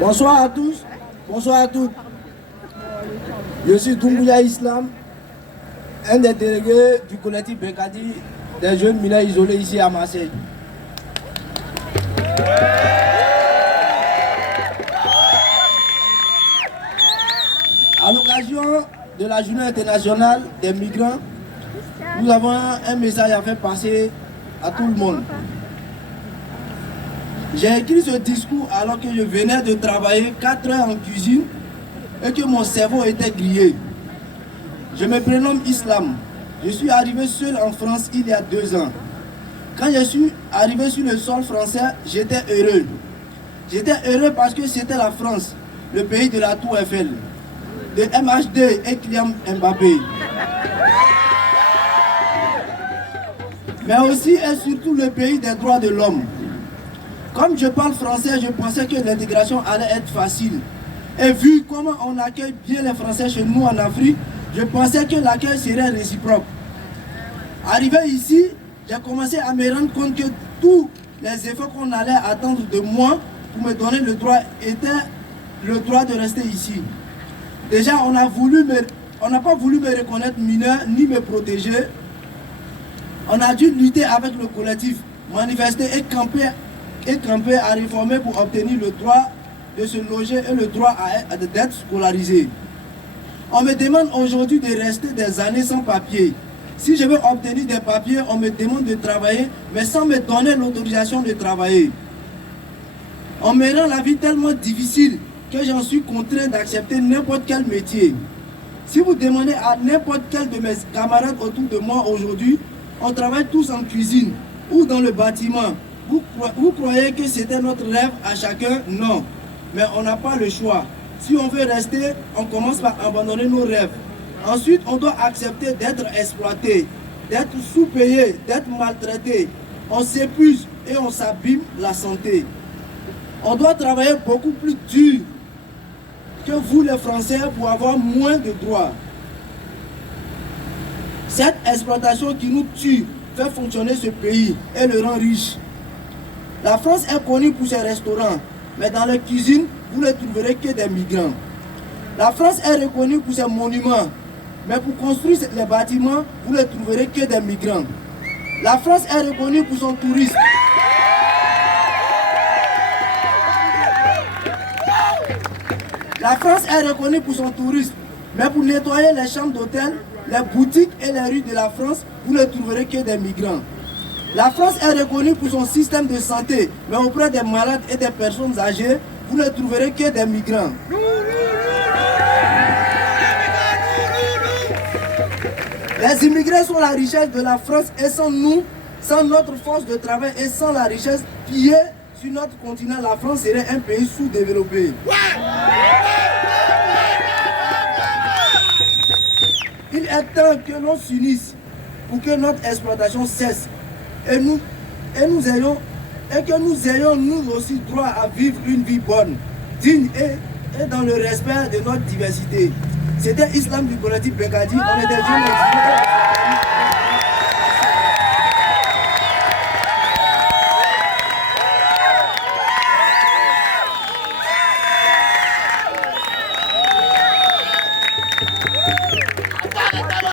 Bonsoir à tous, bonsoir à toutes. Je suis Doumbouya Islam, un des délégués du collectif Bekadi des jeunes mineurs isolés ici à Marseille. À l'occasion de la journée internationale des migrants, nous avons un message à faire passer à tout le monde. J'ai écrit ce discours alors que je venais de travailler 4 heures en cuisine et que mon cerveau était grillé. Je me prénomme Islam. Je suis arrivé seul en France il y a 2 ans. Quand je suis arrivé sur le sol français, j'étais heureux. J'étais heureux parce que c'était la France, le pays de la Tour Eiffel, de MHD et Kylian Mbappé. Mais aussi et surtout le pays des droits de l'homme. Comme je parle français, je pensais que l'intégration allait être facile. Et vu comment on accueille bien les Français chez nous en Afrique, je pensais que l'accueil serait réciproque. Arrivé ici, j'ai commencé à me rendre compte que tous les efforts qu'on allait attendre de moi pour me donner le droit étaient le droit de rester ici. Déjà, on n'a pas voulu me reconnaître mineur ni me protéger. On a dû lutter avec le collectif, manifester et camper à réformer pour obtenir le droit de se loger et le droit d'être scolarisé. On me demande aujourd'hui de rester des années sans papier. Si je veux obtenir des papiers, on me demande de travailler, mais sans me donner l'autorisation de travailler. On me rend la vie tellement difficile que j'en suis contraint d'accepter n'importe quel métier. Si vous demandez à n'importe quel de mes camarades autour de moi aujourd'hui, on travaille tous en cuisine ou dans le bâtiment. Vous croyez que c'était notre rêve à chacun? Non. Mais on n'a pas le choix. Si on veut rester, on commence par abandonner nos rêves. Ensuite, on doit accepter d'être exploité, d'être sous-payé, d'être maltraité. On s'épuise et on s'abîme la santé. On doit travailler beaucoup plus dur que vous les Français pour avoir moins de droits. Cette exploitation qui nous tue fait fonctionner ce pays et le rend riche. La France est connue pour ses restaurants, mais dans les cuisines, vous ne trouverez que des migrants. La France est reconnue pour ses monuments, mais pour construire les bâtiments, vous ne trouverez que des migrants. La France est reconnue pour son tourisme. La France est reconnue pour son tourisme, mais pour nettoyer les chambres d'hôtel, les boutiques et les rues de la France, vous ne trouverez que des migrants. La France est reconnue pour son système de santé, mais auprès des malades et des personnes âgées, vous ne trouverez que des migrants. Les immigrés sont la richesse de la France et sans nous, sans notre force de travail et sans la richesse pillée sur notre continent, la France serait un pays sous-développé. Il est temps que l'on s'unisse pour que notre exploitation cesse et que nous ayons nous aussi droit à vivre une vie bonne, digne et dans le respect de notre diversité. C'était Islam du collectif Bekadi. On est des jeunes